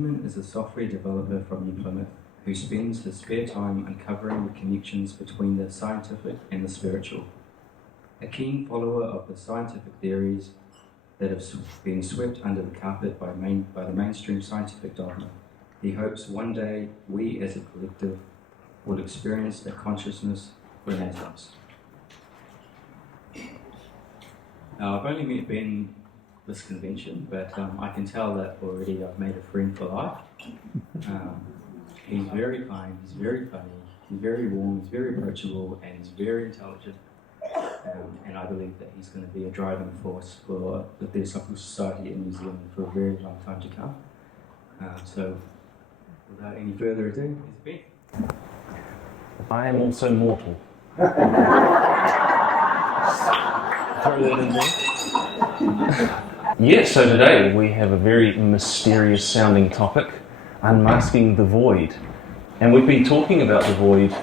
Benjamin is a software developer from New Plymouth who spends his spare time uncovering the connections between the scientific and the spiritual. A keen follower of the scientific theories that have been swept under the carpet by the mainstream scientific dogma, he hopes one day we as a collective will experience a consciousness renaissance. Now, I've only met Ben this convention, but I can tell that already I've made a friend for life. He's very kind, he's very funny, he's very warm, he's very approachable, and he's very intelligent. And I believe that he's going to be a driving force for the Theosophical Society in New Zealand for a very long time to come. So, without any further ado, here's Ben. I am also mortal. Throw that in there. Yes, so today we have a very mysterious sounding topic, Unmasking the Void. And we've been talking about the void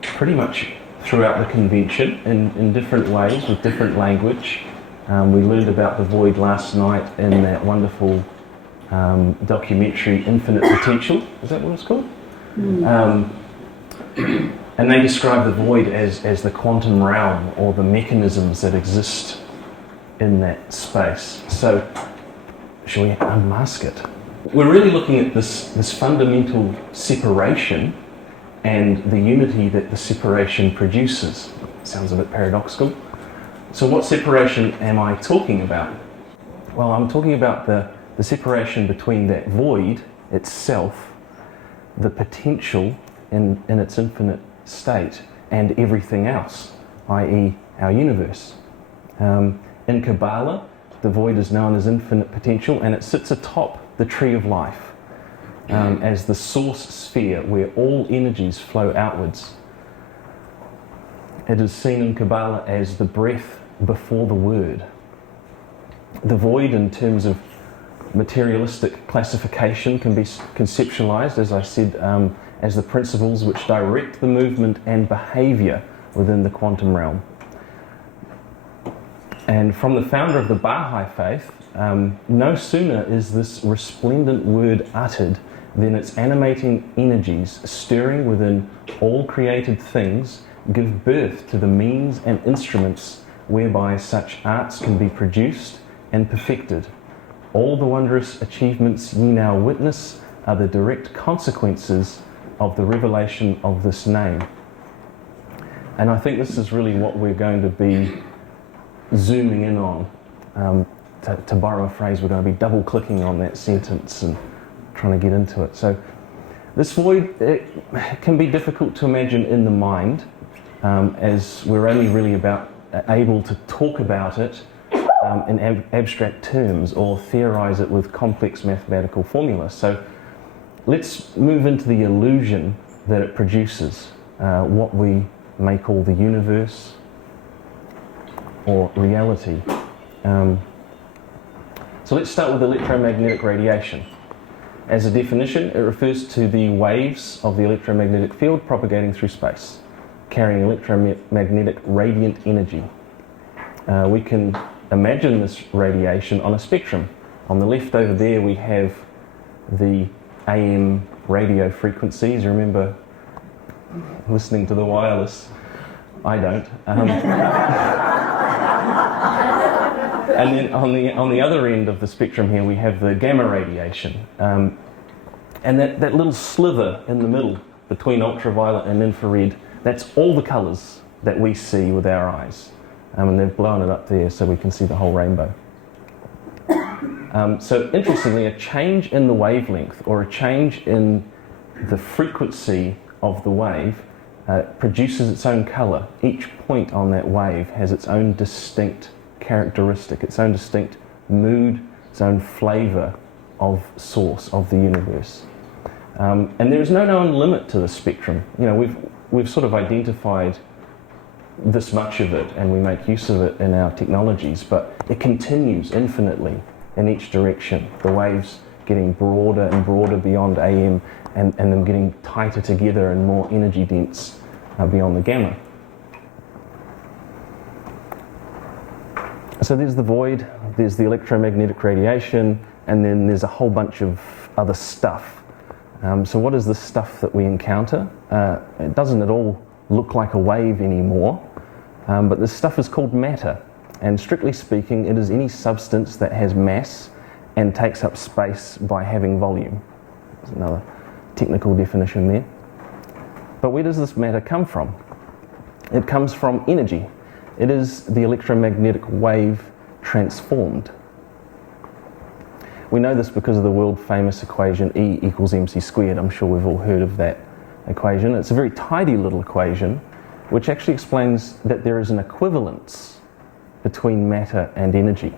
pretty much throughout the convention in different ways, with different language. We learned about the void last night in that wonderful documentary, Infinite Potential. Is that what it's called? And they describe the void as the quantum realm, or the mechanisms that exist in that space. So, shall we unmask it? We're really looking at this fundamental separation and the unity that the separation produces. Sounds a bit paradoxical. So what separation am I talking about? Well, I'm talking about the separation between that void itself, the potential in its infinite state, and everything else, i.e. our universe. In Kabbalah, the void is known as infinite potential, and it sits atop the tree of life as the source sphere where all energies flow outwards. It is seen in Kabbalah as the breath before the word. The void, in terms of materialistic classification, can be conceptualized, as I said, as the principles which direct the movement and behavior within the quantum realm. And from the founder of the Baha'i faith, no sooner is this resplendent word uttered than its animating energies stirring within all created things give birth to the means and instruments whereby such arts can be produced and perfected. All the wondrous achievements ye now witness are the direct consequences of the revelation of this name. And I think this is really what we're going to be zooming in on. To borrow a phrase, we're going to be double-clicking on that sentence and trying to get into it. So this void, it can be difficult to imagine in the mind, as we're only really able to talk about it in abstract terms or theorize it with complex mathematical formulas. So let's move into the illusion that it produces, what we may call the universe or reality. So let's start with electromagnetic radiation. As a definition, it refers to the waves of the electromagnetic field propagating through space, carrying electromagnetic radiant energy. We can imagine this radiation on a spectrum. On the left over there we have the AM radio frequencies. You remember listening to the wireless? I don't. And then on the other end of the spectrum here we have the gamma radiation. And that little sliver in the middle between ultraviolet and infrared, that's all the colours that we see with our eyes. And they've blown it up there so we can see the whole rainbow. So interestingly, a change in the wavelength or a change in the frequency of the wave produces its own colour. Each point on that wave has its own distinct characteristic, its own distinct mood, its own flavour of source of the universe. And there is no known limit to the spectrum. You know, we've sort of identified this much of it and we make use of it in our technologies, but it continues infinitely in each direction. The waves getting broader and broader beyond AM and them getting tighter together and more energy dense beyond the gamma. So there's the void, there's the electromagnetic radiation, and then there's a whole bunch of other stuff. So what is the stuff that we encounter? It doesn't at all look like a wave anymore, but this stuff is called matter, and strictly speaking it is any substance that has mass and takes up space by having volume. There's another technical definition there. But where does this matter come from? It comes from energy. It is the electromagnetic wave transformed. We know this because of the world famous equation E equals mc squared. I'm sure we've all heard of that equation. It's a very tidy little equation which actually explains that there is an equivalence between matter and energy.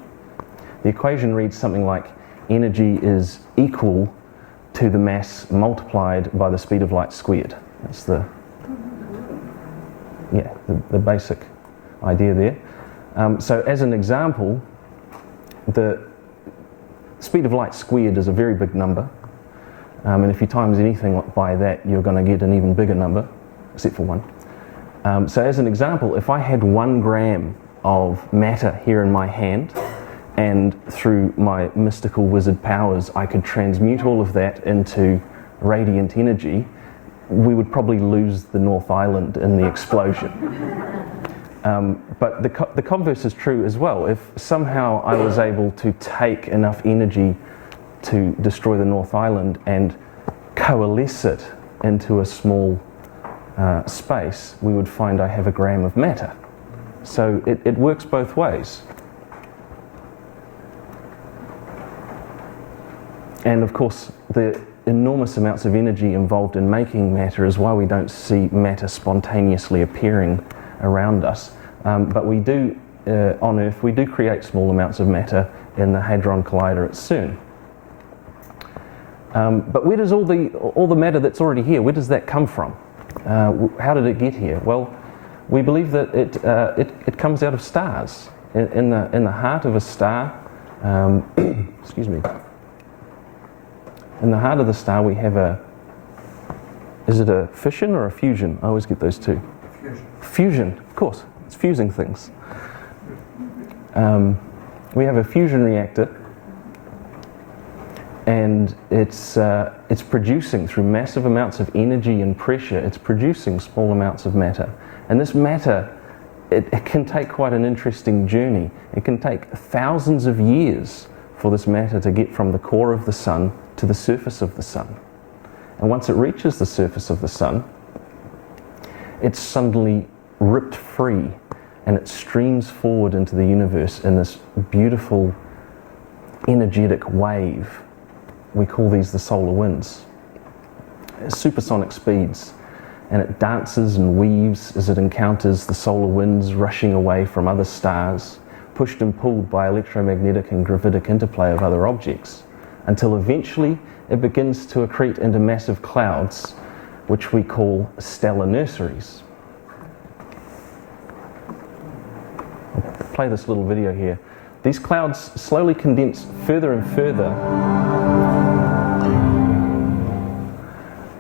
The equation reads something like energy is equal to the mass multiplied by the speed of light squared. That's the basic idea there. So as an example, the speed of light squared is a very big number, and if you times anything by that you're going to get an even bigger number, except for 1. So as an example, if I had 1 gram of matter here in my hand, and through my mystical wizard powers I could transmute all of that into radiant energy, we would probably lose the North Island in the explosion. But the converse is true as well. If somehow I was able to take enough energy to destroy the North Island and coalesce it into a small space, we would find I have a gram of matter. So it works both ways. And of course, the enormous amounts of energy involved in making matter is why we don't see matter spontaneously appearing around us. But we do, on Earth, we do create small amounts of matter in the Hadron Collider at CERN. But where does all the matter that's already here, where does that come from? How did it get here? Well, we believe that it comes out of stars. In the heart of a star, excuse me. In the heart of the star we have is it a fission or a fusion? I always get those two. Fusion. Fusion, of course, it's fusing things. We have a fusion reactor, and it's producing, through massive amounts of energy and pressure, it's producing small amounts of matter. And this matter, it can take quite an interesting journey. It can take thousands of years for this matter to get from the core of the sun to the surface of the sun. And once it reaches the surface of the sun, it's suddenly ripped free and it streams forward into the universe in this beautiful energetic wave. We call these the solar winds. Supersonic speeds. And it dances and weaves as it encounters the solar winds rushing away from other stars, pushed and pulled by electromagnetic and gravitic interplay of other objects, until eventually it begins to accrete into massive clouds, which we call stellar nurseries. I'll play this little video here. These clouds slowly condense further and further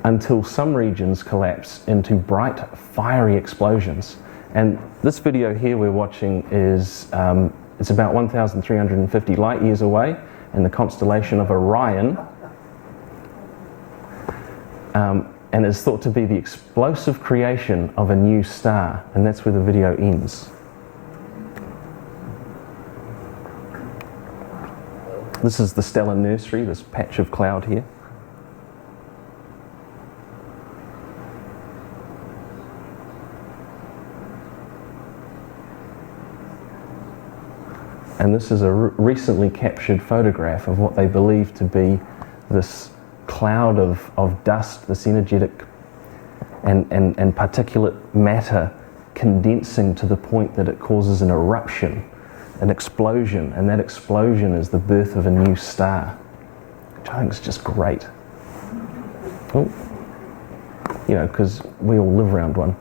until some regions collapse into bright, fiery explosions. And this video here we're watching is it's about 1,350 light years away in the constellation of Orion, and is thought to be the explosive creation of a new star, and that's where the video ends. This is the stellar nursery, this patch of cloud here. And this is a recently captured photograph of what they believe to be this cloud of dust, this energetic and particulate matter condensing to the point that it causes an eruption, an explosion, and that explosion is the birth of a new star, which I think is just great. Oh, you know, because we all live around one.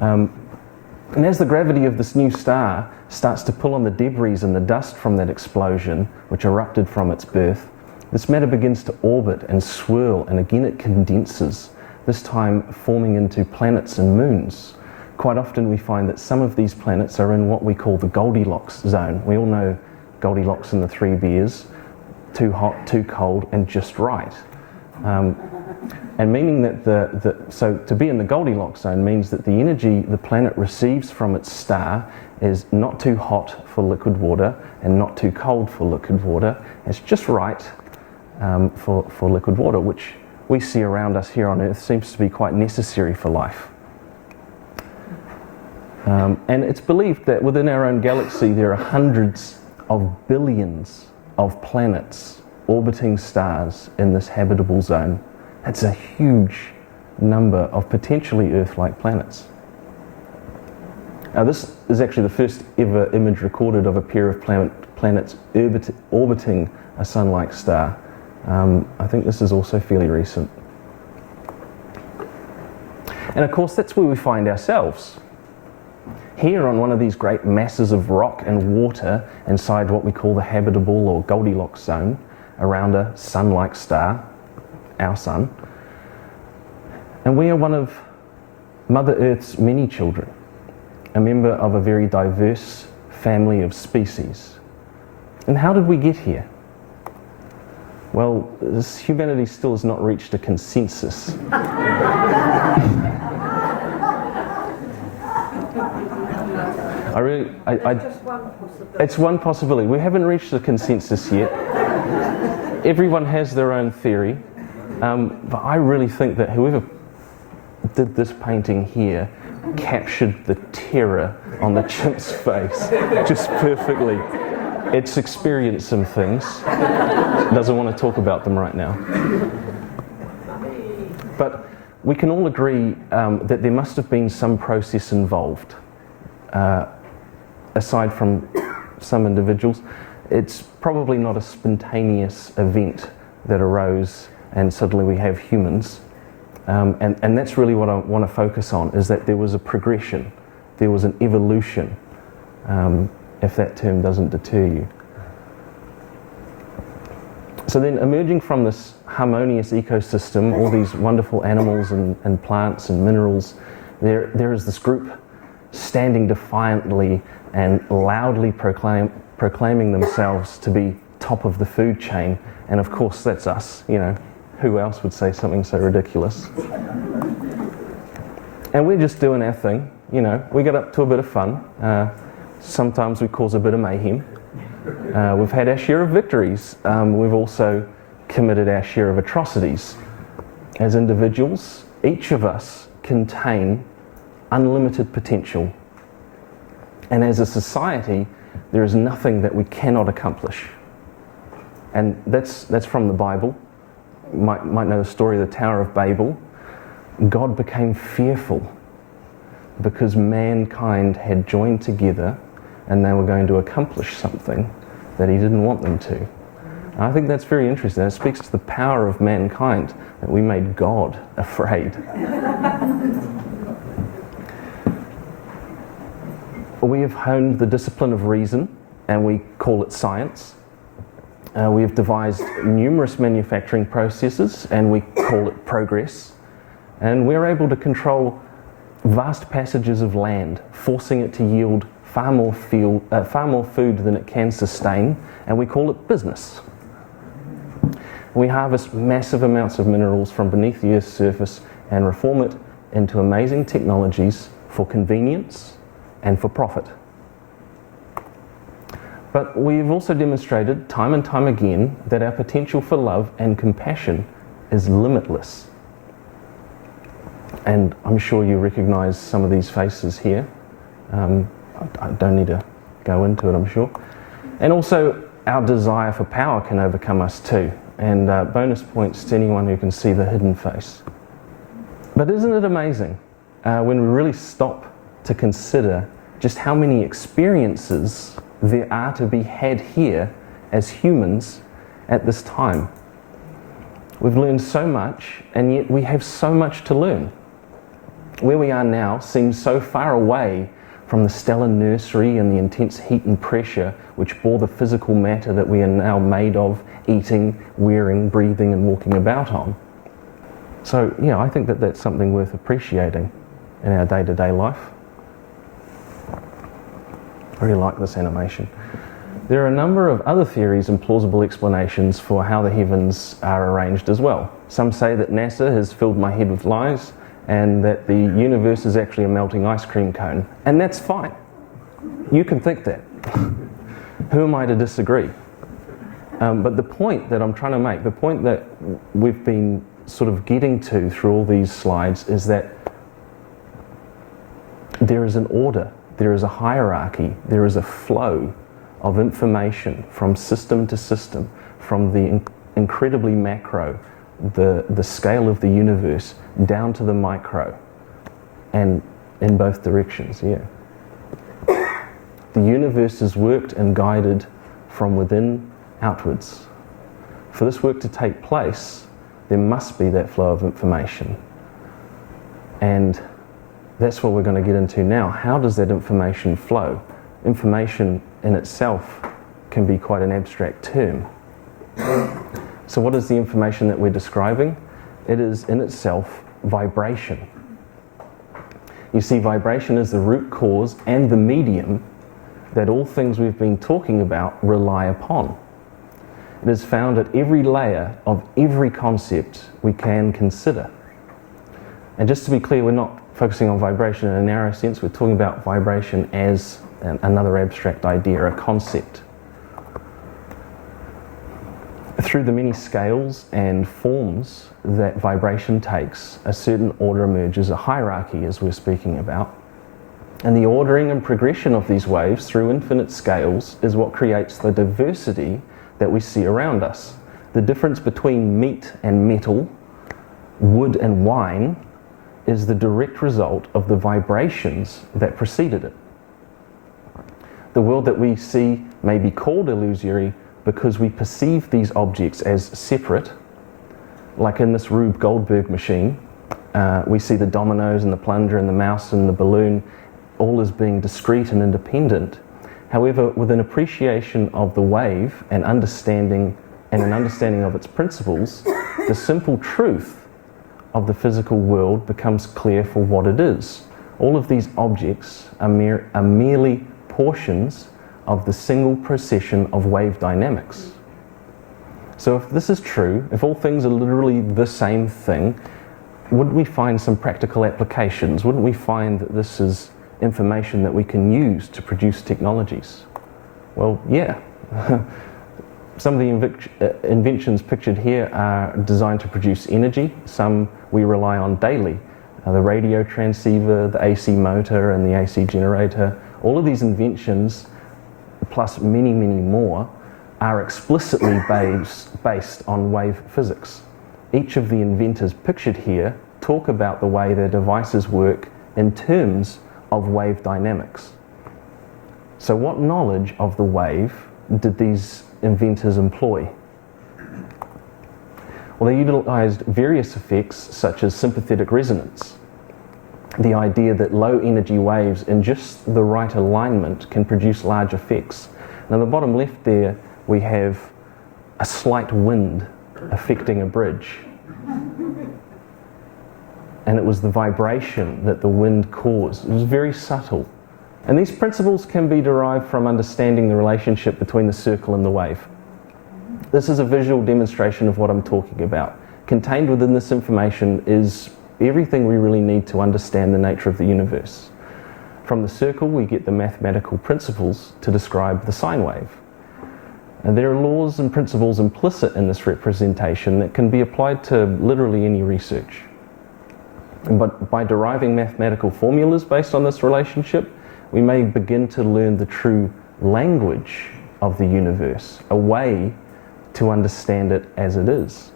And as the gravity of this new star starts to pull on the debris and the dust from that explosion, which erupted from its birth, this matter begins to orbit and swirl, and again it condenses, this time forming into planets and moons. Quite often we find that some of these planets are in what we call the Goldilocks zone. We all know Goldilocks and the Three Bears. too hot, too cold, and just right. And meaning that so to be in the Goldilocks zone means that the energy the planet receives from its star is not too hot for liquid water and not too cold for liquid water. It's just right for liquid water, which we see around us here on Earth seems to be quite necessary for life. And it's believed that within our own galaxy there are hundreds of billions of planets orbiting stars in this habitable zone. That's a huge number of potentially Earth-like planets. Now this is actually the first ever image recorded of a pair of planets orbiting a Sun-like star. I think this is also fairly recent. And of course that's where we find ourselves. Here on one of these great masses of rock and water inside what we call the habitable or Goldilocks zone around a Sun-like star, our Sun. And we are one of Mother Earth's many children, a member of a very diverse family of species. And how did we get here? Well, humanity still has not reached a consensus. It's one possibility. We haven't reached a consensus yet. Everyone has their own theory, but I really think that whoever did this painting here captured the terror on the chimp's face just perfectly. It's experienced some things, doesn't want to talk about them right now. But we can all agree that there must have been some process involved. Aside from some individuals, it's probably not a spontaneous event that arose and suddenly we have humans. And that's really what I want to focus on, is that there was a progression, there was an evolution, if that term doesn't deter you. So then emerging from this harmonious ecosystem, all these wonderful animals and plants and minerals, there is this group standing defiantly and loudly proclaiming themselves to be top of the food chain. And of course that's us, you know. Who else would say something so ridiculous? And we're just doing our thing, you know. We get up to a bit of fun. Sometimes we cause a bit of mayhem. We've had our share of victories. We've also committed our share of atrocities. As individuals, each of us contain unlimited potential. And as a society, there is nothing that we cannot accomplish. And that's from the Bible. You might know the story of the Tower of Babel. God became fearful because mankind had joined together and they were going to accomplish something that he didn't want them to. And I think that's very interesting. It speaks to the power of mankind, that we made God afraid. We have honed the discipline of reason, and we call it science. We have devised numerous manufacturing processes, and we call it progress. And we're able to control vast passages of land, forcing it to yield far more food than it can sustain, and we call it business. We harvest massive amounts of minerals from beneath the Earth's surface and reform it into amazing technologies for convenience and for profit. But we've also demonstrated time and time again that our potential for love and compassion is limitless. And I'm sure you recognize some of these faces here. I don't need to go into it, I'm sure. And also, our desire for power can overcome us too. And bonus points to anyone who can see the hidden face. But isn't it amazing when we really stop to consider just how many experiences there are to be had here as humans at this time? We've learned so much, and yet we have so much to learn. Where we are now seems so far away from the stellar nursery and the intense heat and pressure which bore the physical matter that we are now made of, eating, wearing, breathing and walking about on. So, yeah, I think that that's something worth appreciating in our day-to-day life. I really like this animation. There are a number of other theories and plausible explanations for how the heavens are arranged as well. Some say that NASA has filled my head with lies and that the universe is actually a melting ice cream cone. And that's fine. You can think that. Who am I to disagree? But the point that I'm trying to make, the point that we've been sort of getting to through all these slides is that there is an order, there is a hierarchy, there is a flow of information from system to system, from the incredibly macro, the scale of the universe, down to the micro, and in both directions, yeah. The universe is worked and guided from within outwards. For this work to take place, there must be that flow of information. And that's what we're going to get into now. How does that information flow? Information in itself can be quite an abstract term. So what is the information that we're describing? It is in itself vibration. You see, vibration is the root cause and the medium that all things we've been talking about rely upon. It is found at every layer of every concept we can consider. And just to be clear, we're not focusing on vibration in a narrow sense, we're talking about vibration as another abstract idea, a concept. Through the many scales and forms that vibration takes, a certain order emerges, a hierarchy as we're speaking about. And the ordering and progression of these waves through infinite scales is what creates the diversity that we see around us. The difference between meat and metal, wood and wine, is the direct result of the vibrations that preceded it. The world that we see may be called illusory because we perceive these objects as separate. Like in this Rube Goldberg machine, we see the dominoes and the plunger and the mouse and the balloon all as being discrete and independent. However, with an appreciation of the wave and an understanding of its principles, the simple truth of the physical world becomes clear for what it is. All of these objects are merely portions of the single procession of wave dynamics. So if this is true, if all things are literally the same thing, wouldn't we find some practical applications? Wouldn't we find that this is information that we can use to produce technologies? Well, yeah. Some of the inventions pictured here are designed to produce energy. Some we rely on daily. The radio transceiver, the AC motor, and the AC generator. All of these inventions, plus many, many more, are explicitly based on wave physics. Each of the inventors pictured here talk about the way their devices work in terms of wave dynamics. So what knowledge of the wave did these inventors employ? Well, they utilized various effects such as sympathetic resonance, the idea that low energy waves in just the right alignment can produce large effects. Now, the bottom left there, we have a slight wind affecting a bridge. And it was the vibration that the wind caused. It was very subtle. And these principles can be derived from understanding the relationship between the circle and the wave. This is a visual demonstration of what I'm talking about. Contained within this information is everything we really need to understand the nature of the universe. From the circle, we get the mathematical principles to describe the sine wave. And there are laws and principles implicit in this representation that can be applied to literally any research. But by deriving mathematical formulas based on this relationship, we may begin to learn the true language of the universe, a way to understand it as it is.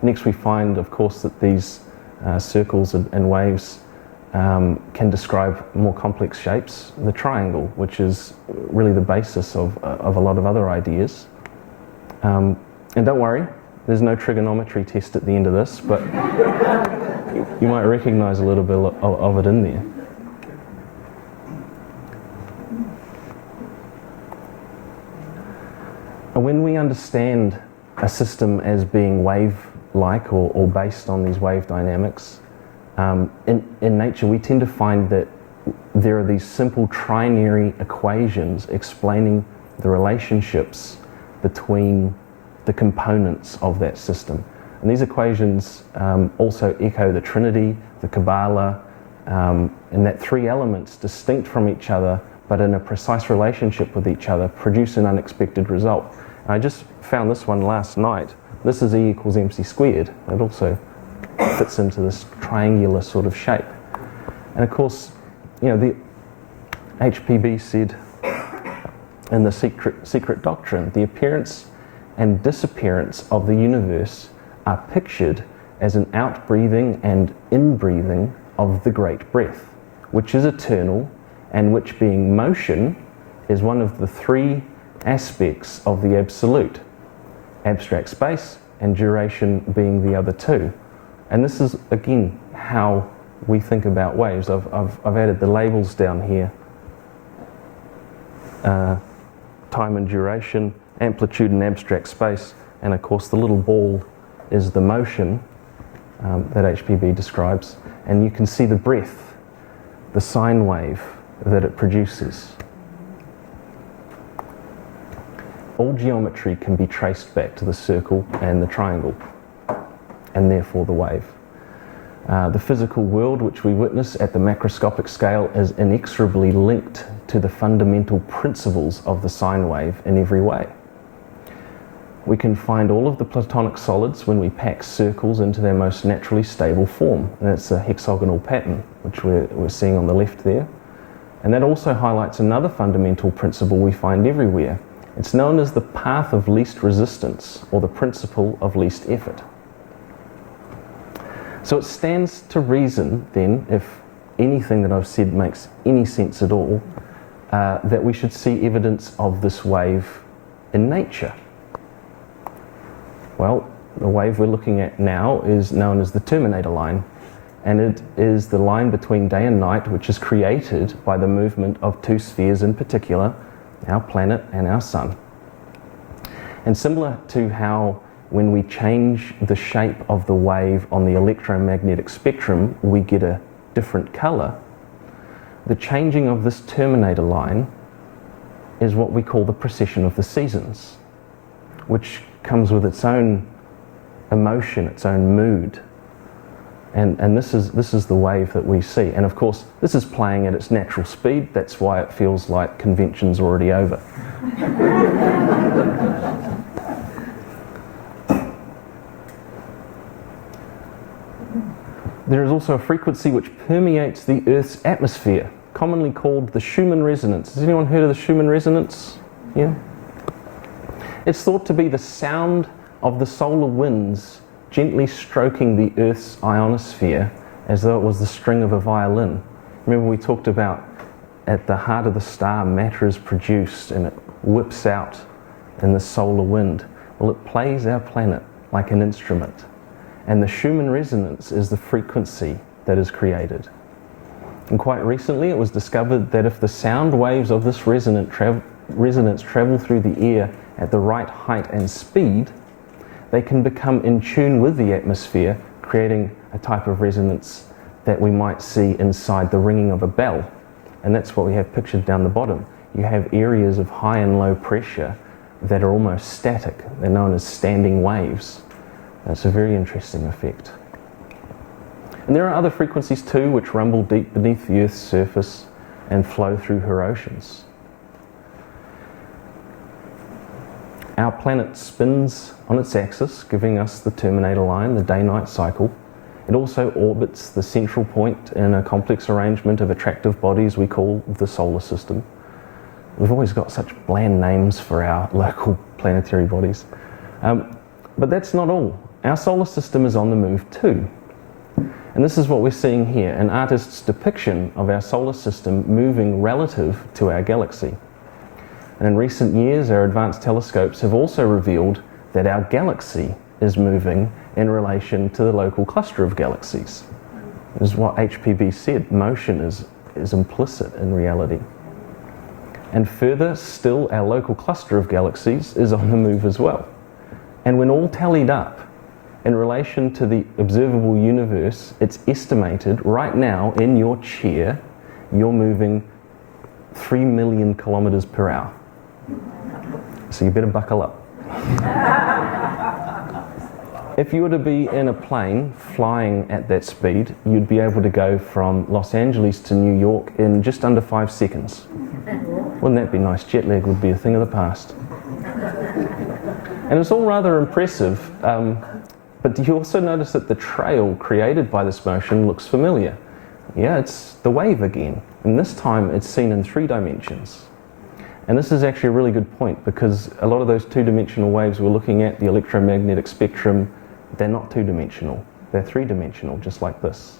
Next, we find, of course, that these circles and waves can describe more complex shapes. The triangle, which is really the basis of a lot of other ideas. And don't worry, there's no trigonometry test at the end of this, but you might recognize a little bit of it in there. And when we understand a system as being wave-like or based on these wave dynamics, in nature we tend to find that there are these simple trinary equations explaining the relationships between the components of that system. And these equations also echo the Trinity, the Kabbalah, and that three elements distinct from each other but in a precise relationship with each other produce an unexpected result. And I just found this one last night. This is E equals mc squared. It also fits into this triangular sort of shape. And of course, you know, the HPB said in the secret doctrine, the appearance and disappearance of the universe are pictured as an outbreathing and inbreathing of the great breath, which is eternal and which, being motion, is one of the three aspects of the absolute, abstract space and duration being the other two. And this is, again, how we think about waves. I've added the labels down here. Time and duration, amplitude and abstract space, and of course the little ball is the motion that HPB describes. And you can see the breath, the sine wave that it produces. All geometry can be traced back to the circle and the triangle, and therefore the wave. The physical world which we witness at the macroscopic scale is inexorably linked to the fundamental principles of the sine wave in every way. We can find all of the Platonic solids when we pack circles into their most naturally stable form. And it's a hexagonal pattern, which we're seeing on the left there. And that also highlights another fundamental principle we find everywhere. It's known as the path of least resistance, or the principle of least effort. So it stands to reason, then, if anything that I've said makes any sense at all, that we should see evidence of this wave in nature. Well, the wave we're looking at now is known as the Terminator Line, and it is the line between day and night which is created by the movement of two spheres in particular, our planet and our sun. And similar to how when we change the shape of the wave on the electromagnetic spectrum, we get a different color, the changing of this Terminator Line is what we call the precession of the seasons, which comes with its own emotion, its own mood. And this is the wave that we see. And of course, this is playing at its natural speed. That's why it feels like convention's already over. There is also a frequency which permeates the Earth's atmosphere, commonly called the Schumann Resonance. Has anyone heard of the Schumann Resonance? Yeah? It's thought to be the sound of the solar winds gently stroking the Earth's ionosphere as though it was the string of a violin. Remember we talked about at the heart of the star matter is produced and it whips out in the solar wind. Well, it plays our planet like an instrument. And the Schumann resonance is the frequency that is created. And quite recently it was discovered that if the sound waves of this resonance travel through the air at the right height and speed, they can become in tune with the atmosphere, creating a type of resonance that we might see inside the ringing of a bell. And that's what we have pictured down the bottom. You have areas of high and low pressure that are almost static. They're known as standing waves. That's a very interesting effect. And there are other frequencies too which rumble deep beneath the Earth's surface and flow through her oceans. Our planet spins on its axis, giving us the Terminator Line, the day-night cycle. It also orbits the central point in a complex arrangement of attractive bodies we call the solar system. We've always got such bland names for our local planetary bodies. But that's not all. Our solar system is on the move too. And this is what we're seeing here, an artist's depiction of our solar system moving relative to our galaxy. And in recent years, our advanced telescopes have also revealed that our galaxy is moving in relation to the local cluster of galaxies. This is what HPB said, motion is implicit in reality. And further still, our local cluster of galaxies is on the move as well. And when all tallied up, in relation to the observable universe, it's estimated right now in your chair you're moving 3 million kilometers per hour. So you better buckle up. If you were to be in a plane flying at that speed, you'd be able to go from Los Angeles to New York in just under 5 seconds. Wouldn't that be nice? Jet lag would be a thing of the past. And it's all rather impressive, but do you also notice that the trail created by this motion looks familiar? Yeah, it's the wave again, and this time it's seen in 3 dimensions. And this is actually a really good point, because a lot of those 2-dimensional waves we're looking at, the electromagnetic spectrum, they're not 2-dimensional, they're 3-dimensional, just like this.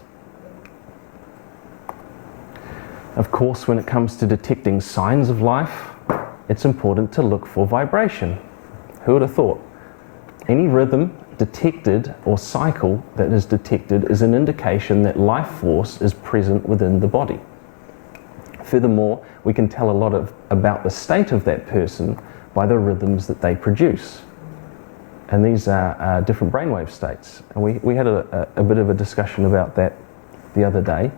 Of course, when it comes to detecting signs of life, it's important to look for vibration. Who would have thought? Any rhythm detected or cycle that is detected is an indication that life force is present within the body. Furthermore, we can tell a lot about the state of that person by the rhythms that they produce. And these are different brainwave states. And we had a bit of a discussion about that the other day.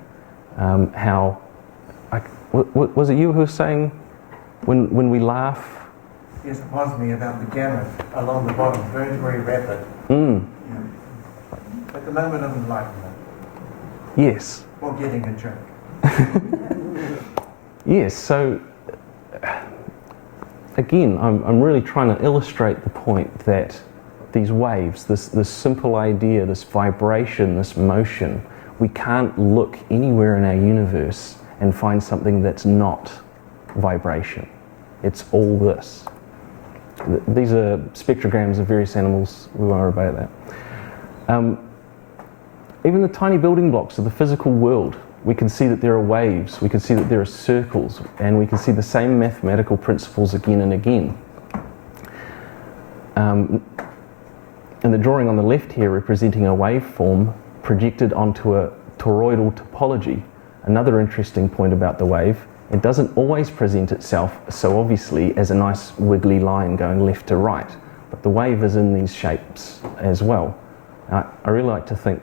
Was it you who was saying when we laugh? Yes, it was me about the gamut along the bottom, very, very rapid. Mm. Yeah. At the moment of enlightenment. Yes. Or getting a joke. Yes, so again, I'm really trying to illustrate the point that these waves, this simple idea, this vibration, this motion, we can't look anywhere in our universe and find something that's not vibration. It's all this. These are spectrograms of various animals. We won't worry about that. Even the tiny building blocks of the physical world, we can see that there are waves, we can see that there are circles, and we can see the same mathematical principles again and again. And the drawing on the left here representing a waveform projected onto a toroidal topology. Another interesting point about the wave, it doesn't always present itself so obviously as a nice wiggly line going left to right, but the wave is in these shapes as well. I really like to think,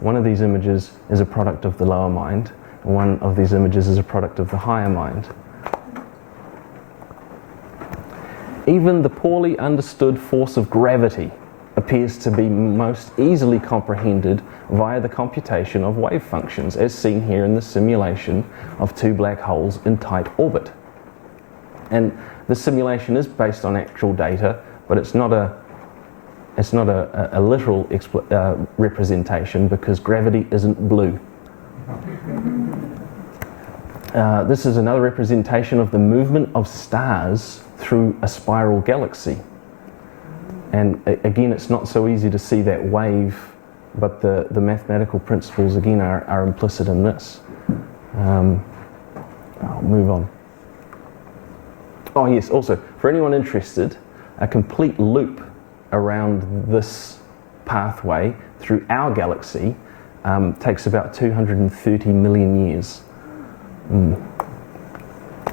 one of these images is a product of the lower mind, and one of these images is a product of the higher mind. Even the poorly understood force of gravity appears to be most easily comprehended via the computation of wave functions, as seen here in the simulation of 2 black holes in tight orbit. And the simulation is based on actual data, but it's not a literal representation, because gravity isn't blue. This is another representation of the movement of stars through a spiral galaxy. And again, it's not so easy to see that wave, but the mathematical principles again are implicit in this. I'll move on. Oh yes, also, for anyone interested, a complete loop around this pathway through our galaxy takes about 230 million years.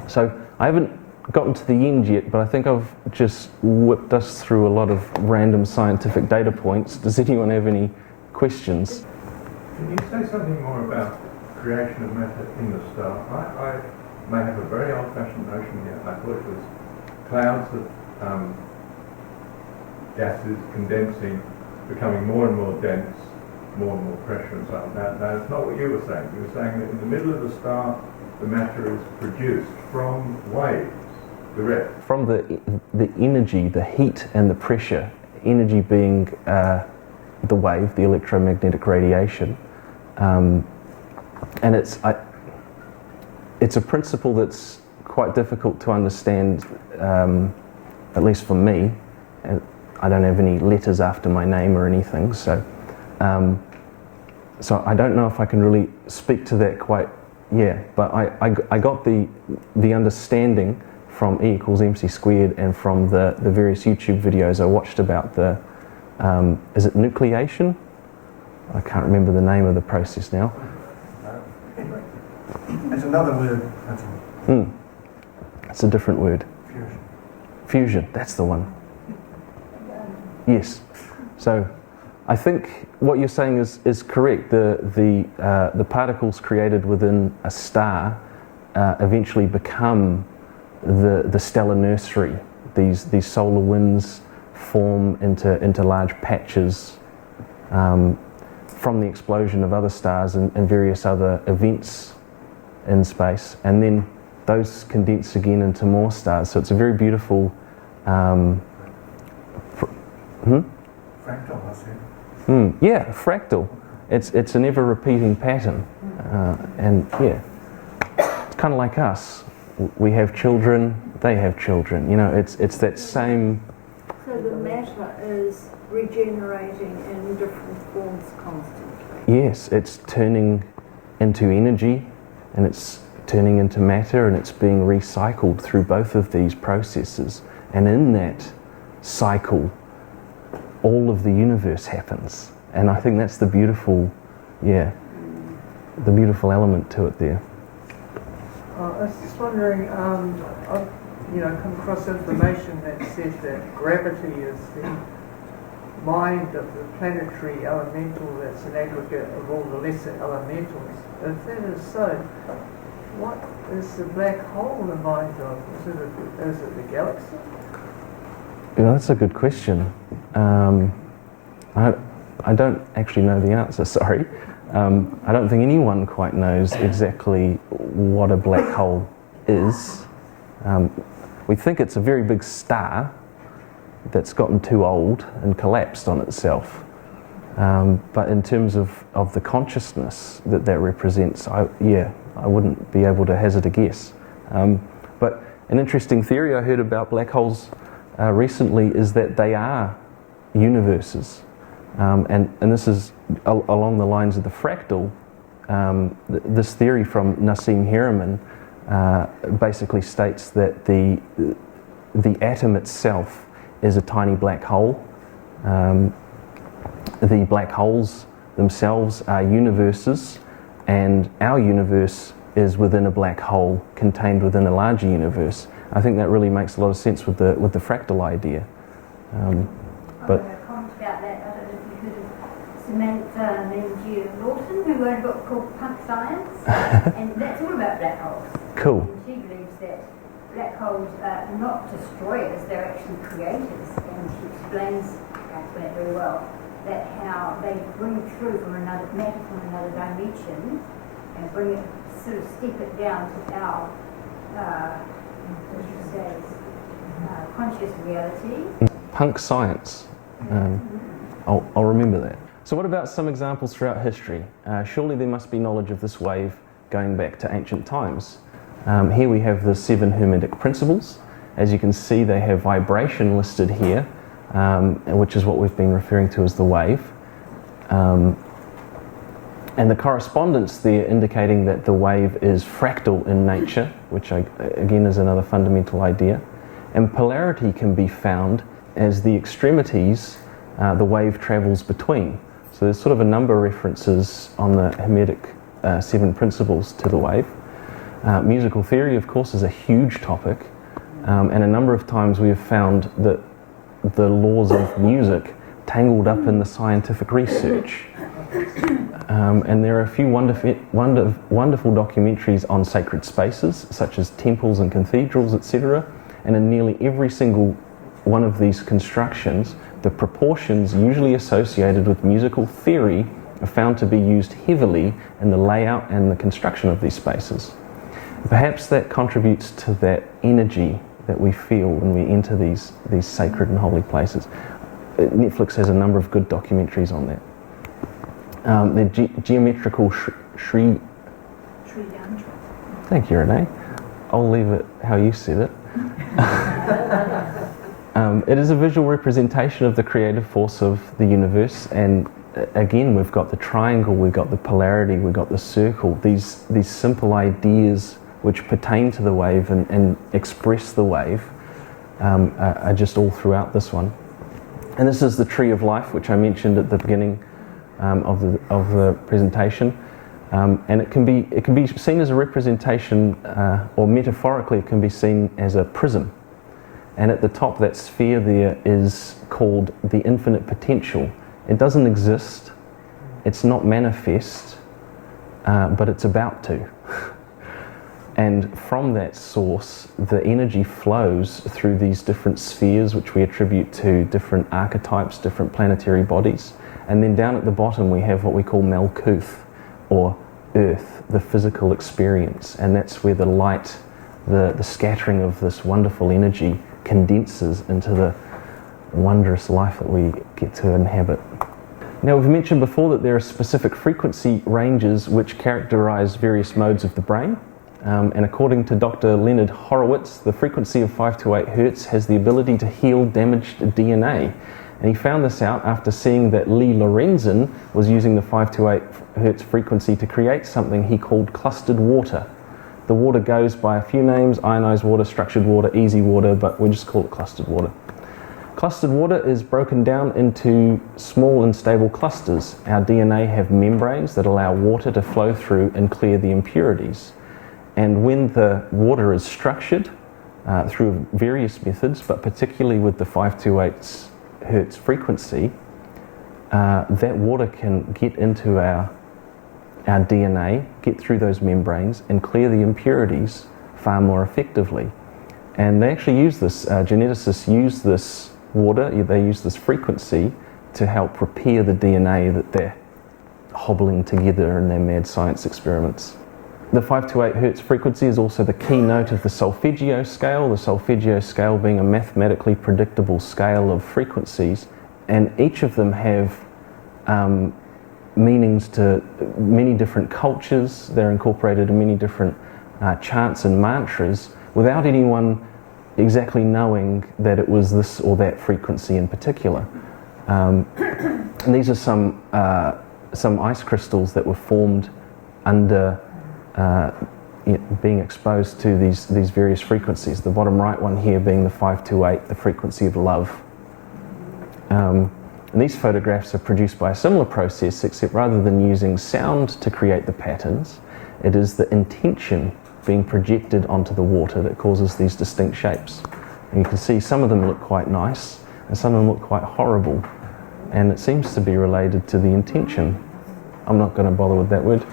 So I haven't gotten to the end yet, but I think I've just whipped us through a lot of random scientific data points. Does anyone have any questions? Can you say something more about creation of matter in the star? I may have a very old-fashioned notion here. I thought it was clouds of gases condensing, becoming more and more dense, more and more pressure and so on. Now, it's not what you were saying. You were saying that in the middle of the star, the matter is produced from waves, direct. From the energy, the heat and the pressure, energy being the wave, the electromagnetic radiation, and it's a principle that's quite difficult to understand, at least for me. I don't have any letters after my name or anything, so I don't know if I can really speak to that quite yet. But I got the understanding from E equals MC squared and from the various YouTube videos I watched about the is it nucleation? I can't remember the name of the process now. It's another word. That's all. It's a different word. Fusion. Fusion, that's the one. Yes. So I think what you're saying is correct. The particles created within a star eventually become the stellar nursery. These solar winds form into large patches from the explosion of other stars and various other events in space, and then those condense again into more stars. So it's a very beautiful Fractal, I said. yeah, fractal. It's an ever-repeating pattern, and yeah, it's kind of like us. We have children, they have children. You know, it's that same. So the matter is regenerating in different forms constantly. Yes, it's turning into energy, and it's turning into matter, and it's being recycled through both of these processes. And in that cycle, all of the universe happens. And I think that's the beautiful, the beautiful element to it there. I was just wondering, I've come across information that says that gravity is the mind of the planetary elemental that's an aggregate of all the lesser elementals. If that is so, what is the black hole the mind of? Is it the galaxy? Yeah, that's a good question. I don't actually know the answer, sorry. I don't think anyone quite knows exactly what a black hole is. We think it's a very big star that's gotten too old and collapsed on itself. But in terms of the consciousness that represents, I wouldn't be able to hazard a guess. But an interesting theory I heard about black holes recently is that they are universes. And this is along the lines of the fractal. This theory from Nassim Haramein basically states that the atom itself is a tiny black hole. The black holes themselves are universes, and our universe is within a black hole contained within a larger universe. I think that really makes a lot of sense with the fractal idea. But Comment about that. I don't know if you heard of Samantha Lawson, who wrote a book called Punk Science, and that's all about black holes. cool. And she believes that black holes are not destroyers, they're actually creators, and she explains it very well, that how they bring through from another matter from another dimension and bring it, sort of step it down to our conscious reality. Punk science. I'll remember that. So what about some examples throughout history? Surely there must be knowledge of this wave going back to ancient times. Here we have the 7 Hermetic principles. As you can see, they have vibration listed here, which is what we've been referring to as the wave. And the correspondence there indicating that the wave is fractal in nature, which again is another fundamental idea. And polarity can be found as the extremities the wave travels between. So there's sort of a number of references on the Hermetic 7 principles to the wave. Musical theory, of course, is a huge topic, and a number of times we have found that the laws of music tangled up in the scientific research. And there are a few wonderful documentaries on sacred spaces, such as temples and cathedrals, etc. And in nearly every single one of these constructions, the proportions usually associated with musical theory are found to be used heavily in the layout and the construction of these spaces. Perhaps that contributes to that energy that we feel when we enter these sacred and holy places. Netflix has a number of good documentaries on that. The geometrical Sri Yantra. Thank you, Renee. I'll leave it how you said it. It is a visual representation of the creative force of the universe, and again we've got the triangle, we've got the polarity, we've got the circle, these simple ideas which pertain to the wave and express the wave are just all throughout this one. And this is the tree of life, which I mentioned at the beginning of the presentation, and it can be seen as a representation, or metaphorically it can be seen as a prism. And at the top, that sphere there is called the infinite potential. It doesn't exist, it's not manifest, but it's about to. And from that source, the energy flows through these different spheres, which we attribute to different archetypes, different planetary bodies. And then down at the bottom, we have what we call Malkuth, or Earth, the physical experience. And that's where the light, the scattering of this wonderful energy condenses into the wondrous life that we get to inhabit. Now, we've mentioned before that there are specific frequency ranges which characterize various modes of the brain. And according to Dr. Leonard Horowitz, the frequency of 5 to 8 hertz has the ability to heal damaged DNA. And he found this out after seeing that Lee Lorenzen was using the 5 to 8 hertz frequency to create something he called clustered water. The water goes by a few names: ionized water, structured water, easy water, but we just call it clustered water. Clustered water is broken down into small and stable clusters. Our DNA have membranes that allow water to flow through and clear the impurities. And when the water is structured through various methods, but particularly with the 5 to 8 hertz frequency, that water can get into our DNA, get through those membranes, and clear the impurities far more effectively. And they actually use this, geneticists use this water, they use this frequency to help repair the DNA that they're hobbling together in their mad science experiments. The 5 to 8 hertz frequency is also the keynote of the Solfeggio Scale, the Solfeggio Scale being a mathematically predictable scale of frequencies, and each of them have meanings to many different cultures. They're incorporated in many different chants and mantras without anyone exactly knowing that it was this or that frequency in particular. And these are some ice crystals that were formed under being exposed to these various frequencies. The bottom right one here being the 5 to 8, the frequency of love. And these photographs are produced by a similar process, except rather than using sound to create the patterns, it is the intention being projected onto the water that causes these distinct shapes. And you can see some of them look quite nice and some of them look quite horrible, and it seems to be related to the intention. I'm not going to bother with that word.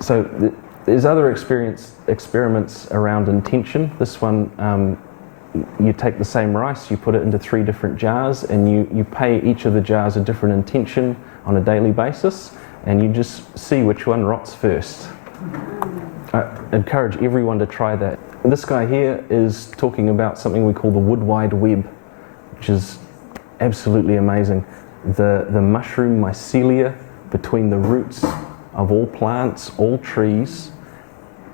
So there's other experiments around intention. This one, you take the same rice, you put it into 3 different jars, and you pay each of the jars a different intention on a daily basis, and you just see which one rots first. I encourage everyone to try that. This guy here is talking about something we call the wood wide web, which is absolutely amazing. The mushroom mycelia between the roots of all plants, all trees,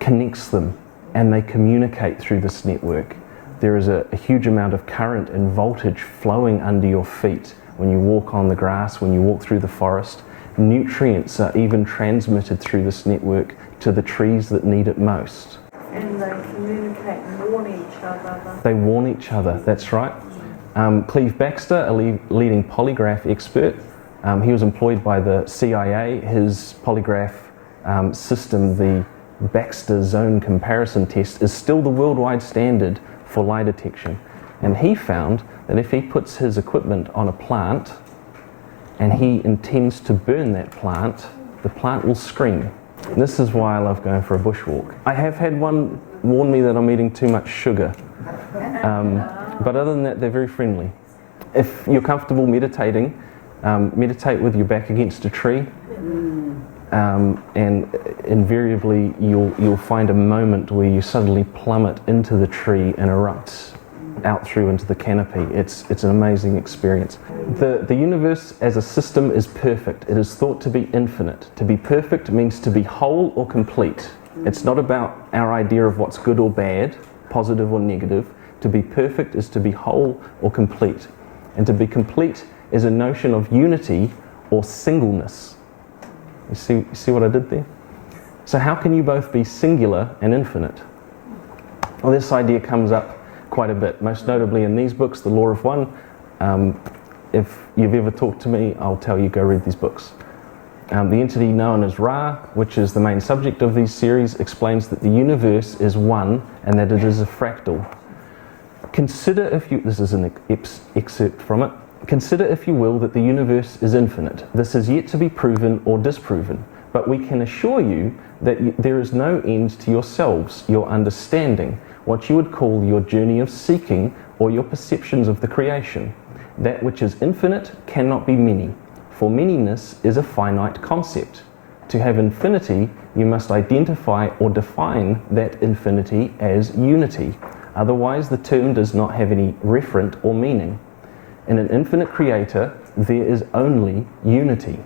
connects them, and they communicate through this network. There is a huge amount of current and voltage flowing under your feet when you walk on the grass, when you walk through the forest. Nutrients are even transmitted through this network to the trees that need it most. And they communicate and warn each other. They warn each other, that's right. Cleve Baxter, a leading polygraph expert, he was employed by the CIA. His polygraph system, the Baxter Zone Comparison Test, is still the worldwide standard for lie detection. And he found that if he puts his equipment on a plant and he intends to burn that plant, the plant will scream. And this is why I love going for a bushwalk. I have had one warn me that I'm eating too much sugar. But other than that, they're very friendly. If you're comfortable meditating, meditate with your back against a tree, and invariably you'll find a moment where you suddenly plummet into the tree and erupt out through into the canopy. It's an amazing experience. The universe as a system is perfect. It is thought to be infinite. To be perfect means to be whole or complete. It's not about our idea of what's good or bad, positive or negative. To be perfect is to be whole or complete. And to be complete is a notion of unity or singleness. You see what I did there? So how can you both be singular and infinite? Well, this idea comes up quite a bit, most notably in these books, The Law of One. If you've ever talked to me, I'll tell you, go read these books. The entity known as Ra, which is the main subject of these series, explains that the universe is one and that it is a fractal. Consider, if you, this is an excerpt from it, consider, if you will, that the universe is infinite. This is yet to be proven or disproven, but we can assure you that there is no end to yourselves, your understanding, what you would call your journey of seeking or your perceptions of the creation. That which is infinite cannot be many, for manyness is a finite concept. To have infinity, you must identify or define that infinity as unity. Otherwise, the term does not have any referent or meaning. In an infinite creator, there is only unity.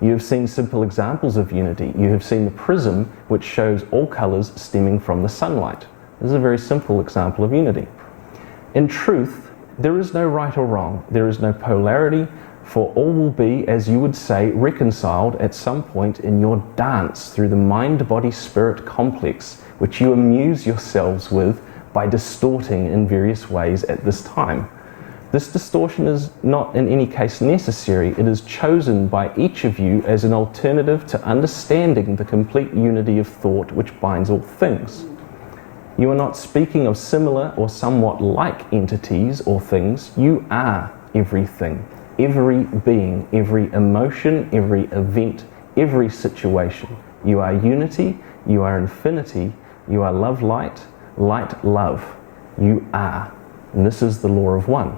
You have seen simple examples of unity. You have seen the prism, which shows all colours stemming from the sunlight. This is a very simple example of unity. In truth, there is no right or wrong. There is no polarity, for all will be, as you would say, reconciled at some point in your dance through the mind-body-spirit complex, which you amuse yourselves with by distorting in various ways at this time. This distortion is not in any case necessary. It is chosen by each of you as an alternative to understanding the complete unity of thought which binds all things. You are not speaking of similar or somewhat like entities or things. You are everything, every being, every emotion, every event, every situation. You are unity, you are infinity, you are love light, light love. You are. And this is the law of one.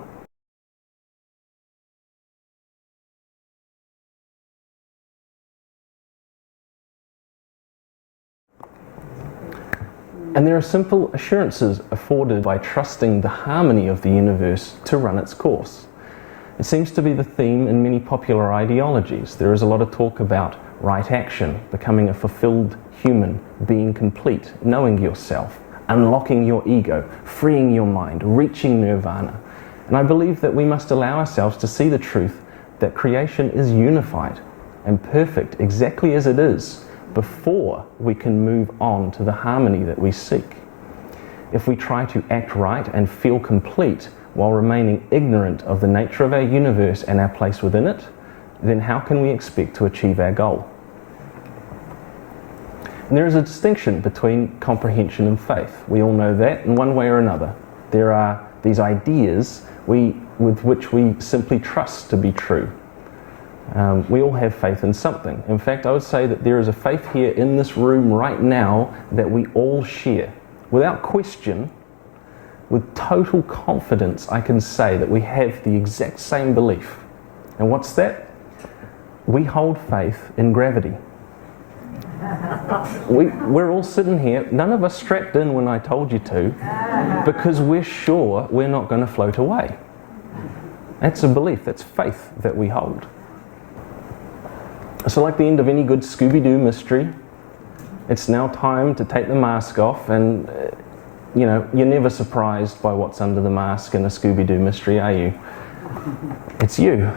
And there are simple assurances afforded by trusting the harmony of the universe to run its course. It seems to be the theme in many popular ideologies. There is a lot of talk about right action, becoming a fulfilled human, being complete, knowing yourself, unlocking your ego, freeing your mind, reaching nirvana. And I believe that we must allow ourselves to see the truth that creation is unified and perfect exactly as it is, before we can move on to the harmony that we seek. If we try to act right and feel complete while remaining ignorant of the nature of our universe and our place within it, then how can we expect to achieve our goal? And there is a distinction between comprehension and faith. We all know that in one way or another. There are these ideas with which we simply trust to be true. We all have faith in something. In fact, I would say that there is a faith here in this room right now that we all share. Without question, with total confidence, I can say that we have the exact same belief. And what's that? We hold faith in gravity. We're all sitting here, none of us strapped in when I told you to, because we're sure we're not going to float away. That's a belief, that's faith that we hold. So like the end of any good Scooby-Doo mystery, it's now time to take the mask off, and you know, you're never surprised by what's under the mask in a Scooby-Doo mystery, are you? It's you.